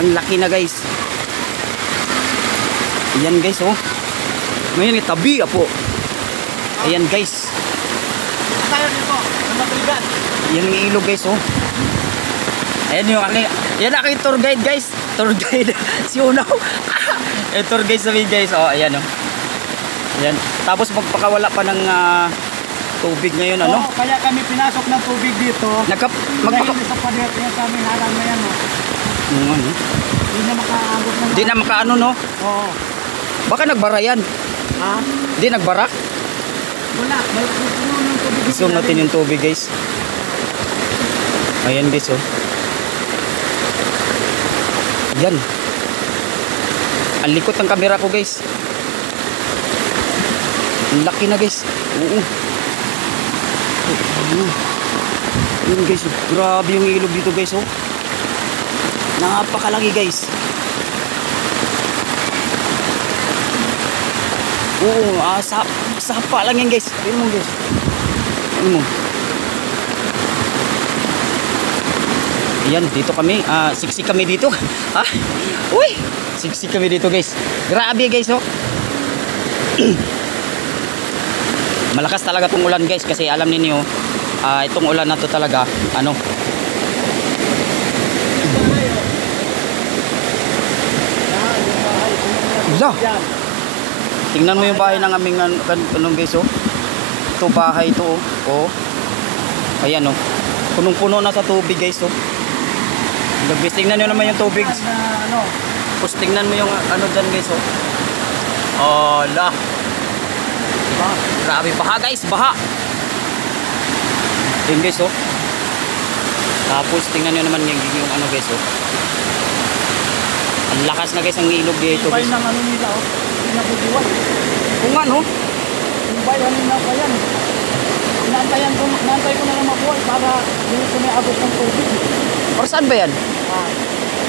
Ang laki na guys. Ayan guys oh. Ngayon itabi po. Ayan guys. Tayo dito. Matrigan. Yan ang ilog guys oh. Ayan yung aking, yan aking tour guide guys. Tour guide. Si Unaw. Tour guide sabi guys. Oh, ayan oh. Ayan. Tapos magpakawala pa ng tubig ngayon ano. Oo, kaya kami pinasok ng tubig dito. Ngayon sa pader yan sa aming halang na yan oh. Ano? Hindi na makaabot ng... Hindi na makaano no? Oo. Baka nagbara yan. Ha? Hindi nagbara? Wala. May puno ng tubig. Zoom natin yung tubig guys. Ayan guys oh. Yan. Ang likot ng camera ko guys. Ang laki na guys. Oo. Yun guys. Grabe yung ilog dito guys oh. Napakalaki guys. Oo. Sapa lang yan guys. Ayun mo guys. Ayun mo. Ayan, dito kami. Siksik kami dito. Ha? Uy! Siksik kami dito guys. Grabe guys oh. Malakas talaga itong ulan guys. Kasi alam ninyo, itong ulan na to talaga, ano. Uza! Tingnan mo yung bahay ng aming anong guys oh. Ito bahay ito oh. Oh. Ayan oh. Punong-puno na sa tubig guys oh. Guys, tingnan nyo naman yung tubig. Tapos tingnan mo yung ano dyan guys oh. Oh la. Diba? Grabe, baha guys, baha. Tingnan guys oh. Tapos tingnan nyo naman yung ano guys oh. Ang lakas na guys ang ilog dito guys. Ibay ng ano nila oh. Pinabubuwan. Kung ano? Ibay ano na pa yan. Naantay ko na lang mabuhay para hindi ko may abot ng tubig. Or saan ba yan?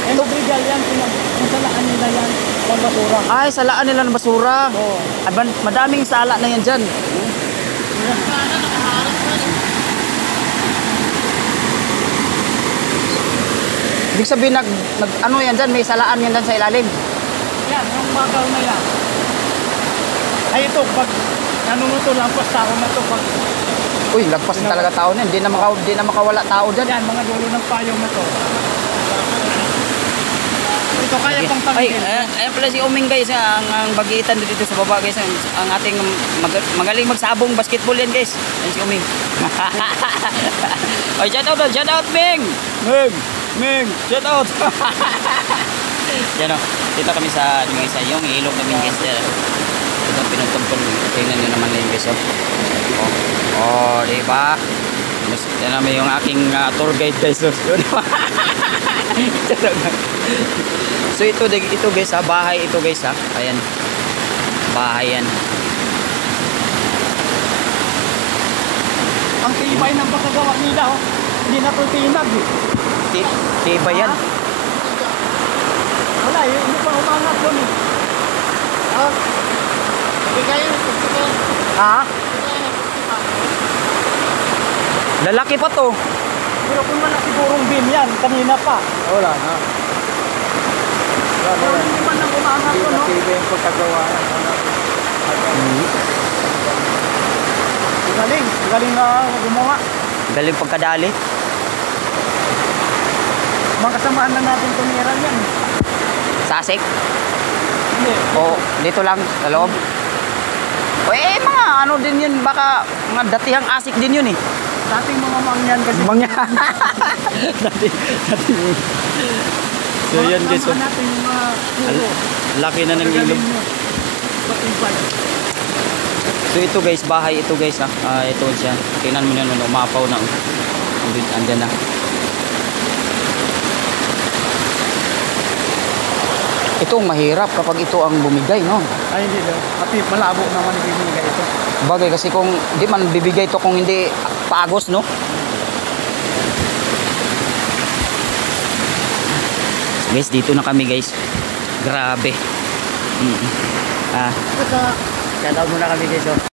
Endrigal yan, kung salaan nila yan, ang basura. Ay, salaan nila ng basura. Oo. Ay, madaming sala na yan dyan. Ibig sabihin, ano yan dyan? May salaan yan dyan sa ilalim. Yan, yung magaw na yan. Ay ito, pag nanunuto lang pa tao na ito, pag... Uy, lagpas na talaga tao na. Hindi na makawala tao dyan. Yan, mga dulo ng payong na ito. Ito kaya pang Ay, tangin. ayan pala si Oming guys. Ang bagitan dito sa baba guys. Ang ating magaling magsabong basketball yan guys. Ayan si Oming. Ay, shout out Ming! Ming! Shout out! Yan o. Dito kami sa yung ilog namin guys. Ito pinutugtog. Tingnan nyo naman yung guys. Oh, diba? Yan namin yung aking tour guide guys. So ito guys ha, bahay ito guys ha. Ayan. Bahay yan. Ang tibay ng pagkagawa nila oh. Hindi na ito tinag eh. Tibay yan. Wala, hindi pa umangat yun eh. Ha? Lalaki pa to. Pero kung wala sigurong beam yan, kanina pa. Wala na. Pero hindi man lang umangat yun no. Tibay yung pagkagawa. Galing na gumawa. Galing pagkadali. Mga kasamaan na natin tumiran yan. Sasik? Hindi. O dito lang sa loob. Mga ano din yun, baka mga datihang asik din yun eh. Dating mga mangyan kasi. Mangyan. dati. So yan guys. Mga natin yung mga puro. Laki na ng ilog. So ito guys, bahay ito guys ha. Ito siya. Tingnan mo na umapaw na. Andyan na. Ito ang mahirap kapag ito ang bumigay, no? Ay hindi daw. Pati malabo naman ibibigay ito. Bagay kasi kung di man bibigay ito kung hindi paagos, no? Guys, dito na kami guys. Grabe. Shoutout muna kami guys.